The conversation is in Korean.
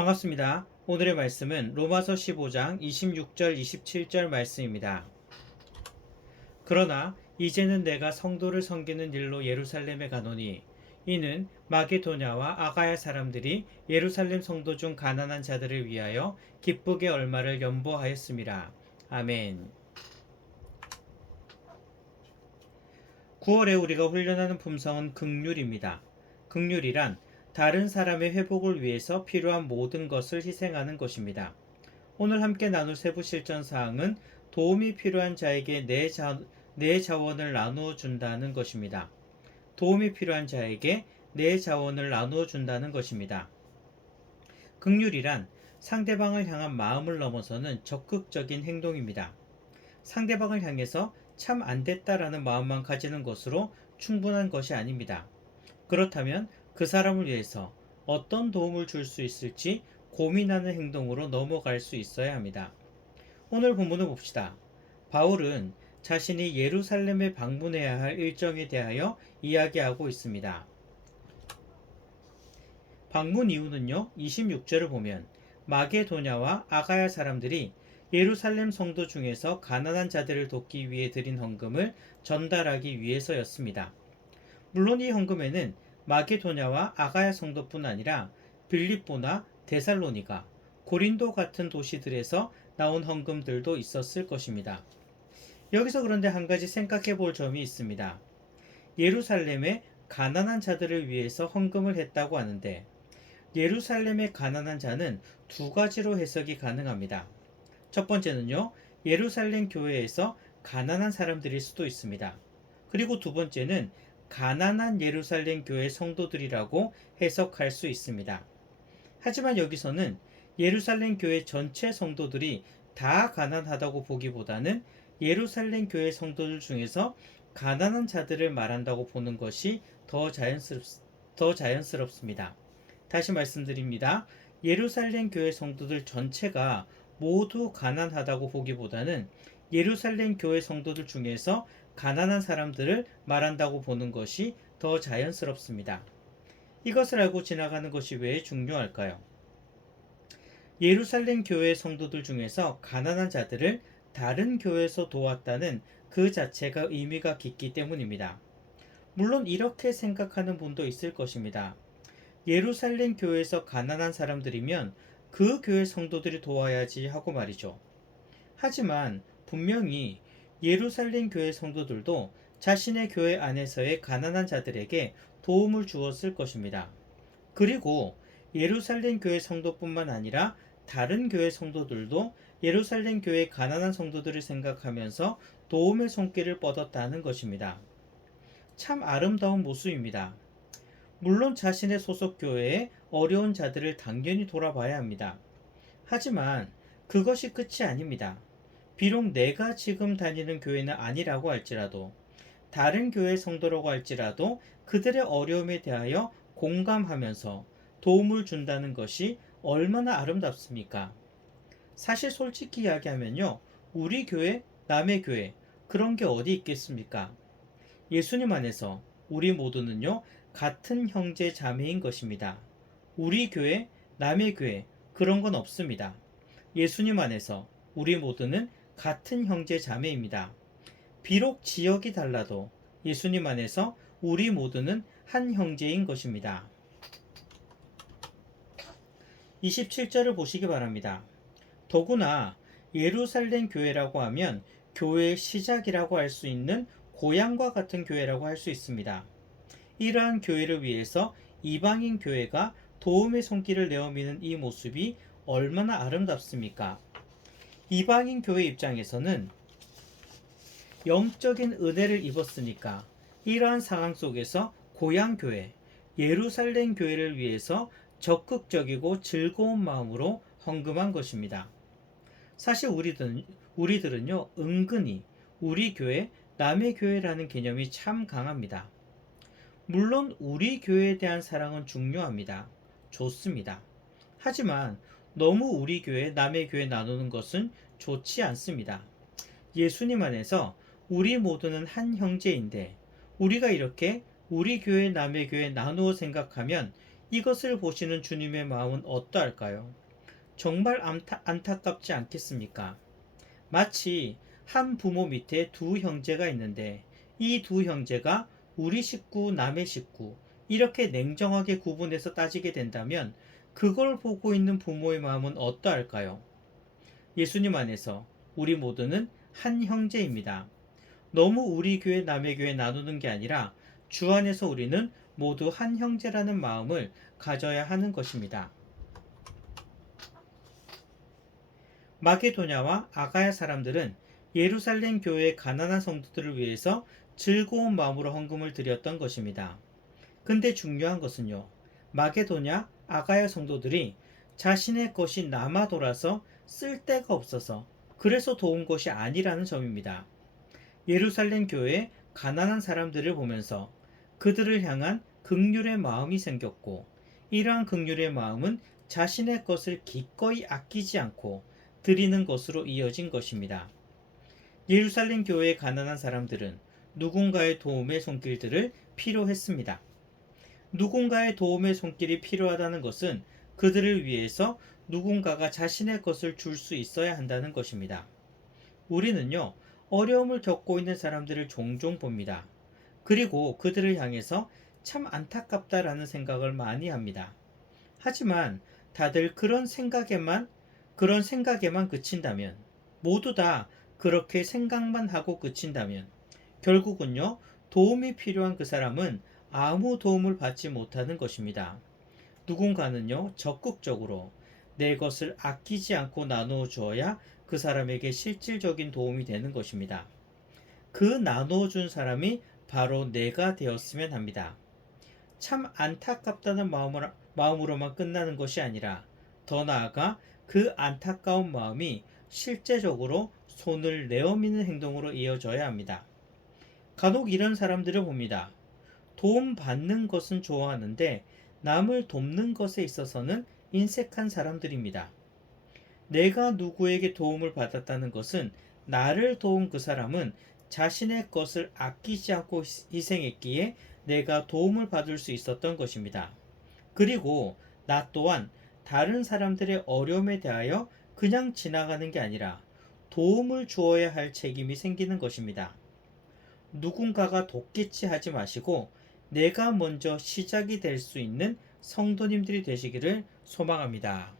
반갑습니다. 오늘의 말씀은 로마서 15장 26절 27절 말씀입니다. 그러나 이제는 내가 성도를 섬기는 일로 예루살렘에 가노니 이는 마게도냐와 아가야 사람들이 예루살렘 성도 중 가난한 자들을 위하여 기쁘게 얼마를 연보하였음이라. 아멘. 9월에 우리가 훈련하는 품성은 긍휼입니다. 긍휼이란 다른 사람의 회복을 위해서 필요한 모든 것을 희생하는 것입니다. 오늘 함께 나눌 세부 실천 사항은 도움이 필요한 자에게 내 자원을 나누어 준다는 것입니다. 도움이 필요한 자에게 내 자원을 나누어 준다는 것입니다. 긍휼이란 상대방을 향한 마음을 넘어서는 적극적인 행동입니다. 상대방을 향해서 참 안 됐다라는 마음만 가지는 것으로 충분한 것이 아닙니다. 그렇다면 그 사람을 위해서 어떤 도움을 줄 수 있을지 고민하는 행동으로 넘어갈 수 있어야 합니다. 오늘 본문을 봅시다. 바울은 자신이 예루살렘에 방문해야 할 일정에 대하여 이야기하고 있습니다. 방문 이유는요, 26절을 보면 마게도냐와 아가야 사람들이 예루살렘 성도 중에서 가난한 자들을 돕기 위해 드린 헌금을 전달하기 위해서였습니다. 물론 이 헌금에는 마게도냐와 아가야 성도뿐 아니라 빌립보나 데살로니가, 고린도 같은 도시들에서 나온 헌금들도 있었을 것입니다. 여기서 그런데 한 가지 생각해 볼 점이 있습니다. 예루살렘의 가난한 자들을 위해서 헌금을 했다고 하는데 예루살렘의 가난한 자는 두 가지로 해석이 가능합니다. 첫 번째는요, 예루살렘 교회에서 가난한 사람들일 수도 있습니다. 그리고 두 번째는 가난한 예루살렘 교회 성도들이라고 해석할 수 있습니다. 하지만 여기서는 예루살렘 교회 전체 성도들이 다 가난하다고 보기보다는 예루살렘 교회 성도들 중에서 가난한 자들을 말한다고 보는 것이 더 자연스럽습니다. 다시 말씀드립니다. 예루살렘 교회 성도들 전체가 모두 가난하다고 보기보다는 예루살렘 교회 성도들 중에서 가난한 사람들을 말한다고 보는 것이 더 자연스럽습니다. 이것을 알고 지나가는 것이 왜 중요할까요? 예루살렘 교회 성도들 중에서 가난한 자들을 다른 교회에서 도왔다는 그 자체가 의미가 깊기 때문입니다. 물론 이렇게 생각하는 분도 있을 것입니다. 예루살렘 교회에서 가난한 사람들이면 그 교회 성도들이 도와야지 하고 말이죠. 하지만 분명히 예루살렘 교회 성도들도 자신의 교회 안에서의 가난한 자들에게 도움을 주었을 것입니다. 그리고 예루살렘 교회 성도뿐만 아니라 다른 교회 성도들도 예루살렘 교회 가난한 성도들을 생각하면서 도움의 손길을 뻗었다는 것입니다. 참 아름다운 모습입니다. 물론 자신의 소속 교회의 어려운 자들을 당연히 돌아봐야 합니다. 하지만 그것이 끝이 아닙니다. 비록 내가 지금 다니는 교회는 아니라고 할지라도, 다른 교회 성도라고 할지라도 그들의 어려움에 대하여 공감하면서 도움을 준다는 것이 얼마나 아름답습니까? 사실 솔직히 이야기하면요, 우리 교회, 남의 교회, 그런 게 어디 있겠습니까? 예수님 안에서 우리 모두는요, 같은 형제 자매인 것입니다. 우리 교회, 남의 교회, 그런 건 없습니다. 예수님 안에서 우리 모두는 같은 형제 자매입니다. 비록 지역이 달라도 예수님 안에서 우리 모두는 한 형제인 것입니다. 27절을 보시기 바랍니다. 더구나 예루살렘 교회라고 하면 교회의 시작이라고 할 수 있는 고향과 같은 교회라고 할 수 있습니다. 이러한 교회를 위해서 이방인 교회가 도움의 손길을 내어미는 이 모습이 얼마나 아름답습니까? 이방인 교회 입장에서는 영적인 은혜를 입었으니까 이러한 상황 속에서 고향 교회, 예루살렘 교회를 위해서 적극적이고 즐거운 마음으로 헌금한 것입니다. 사실 우리들은요, 은근히 우리 교회, 남의 교회라는 개념이 참 강합니다. 물론 우리 교회에 대한 사랑은 중요합니다. 좋습니다. 하지만 너무 우리 교회, 남의 교회 나누는 것은 좋지 않습니다. 예수님 안에서 우리 모두는 한 형제인데 우리가 이렇게 우리 교회, 남의 교회 나누어 생각하면 이것을 보시는 주님의 마음은 어떠할까요? 정말 안타깝지 않겠습니까? 마치 한 부모 밑에 두 형제가 있는데 이 두 형제가 우리 식구, 남의 식구 이렇게 냉정하게 구분해서 따지게 된다면 그걸 보고 있는 부모의 마음은 어떠할까요? 예수님 안에서 우리 모두는 한 형제입니다. 너무 우리 교회, 남의 교회 나누는 게 아니라 주 안에서 우리는 모두 한 형제라는 마음을 가져야 하는 것입니다. 마게도냐와 아가야 사람들은 예루살렘 교회의 가난한 성도들을 위해서 즐거운 마음으로 헌금을 드렸던 것입니다. 근데 중요한 것은요, 마게도냐, 아가야 성도들이 자신의 것이 남아 돌아서 쓸 데가 없어서 그래서 도운 것이 아니라는 점입니다. 예루살렘 교회의 가난한 사람들을 보면서 그들을 향한 긍휼의 마음이 생겼고, 이러한 긍휼의 마음은 자신의 것을 기꺼이 아끼지 않고 드리는 것으로 이어진 것입니다. 예루살렘 교회의 가난한 사람들은 누군가의 도움의 손길들을 필요했습니다. 누군가의 도움의 손길이 필요하다는 것은 그들을 위해서 누군가가 자신의 것을 줄 수 있어야 한다는 것입니다. 우리는요, 어려움을 겪고 있는 사람들을 종종 봅니다. 그리고 그들을 향해서 참 안타깝다라는 생각을 많이 합니다. 하지만 다들 그런 생각에만 그친다면, 모두 다 그렇게 생각만 하고 그친다면, 결국은요, 도움이 필요한 그 사람은 아무 도움을 받지 못하는 것입니다. 누군가는요, 적극적으로 내 것을 아끼지 않고 나누어 주어야 그 사람에게 실질적인 도움이 되는 것입니다. 그 나누어 준 사람이 바로 내가 되었으면 합니다. 참 안타깝다는 마음으로만 끝나는 것이 아니라 더 나아가 그 안타까운 마음이 실제적으로 손을 내어미는 행동으로 이어져야 합니다. 간혹 이런 사람들을 봅니다. 도움 받는 것은 좋아하는데 남을 돕는 것에 있어서는 인색한 사람들입니다. 내가 누구에게 도움을 받았다는 것은 나를 도운 그 사람은 자신의 것을 아끼지 않고 희생했기에 내가 도움을 받을 수 있었던 것입니다. 그리고 나 또한 다른 사람들의 어려움에 대하여 그냥 지나가는 게 아니라 도움을 주어야 할 책임이 생기는 것입니다. 누군가가 돕겠지 하지 마시고 내가 먼저 시작이 될 수 있는 성도님들이 되시기를 소망합니다.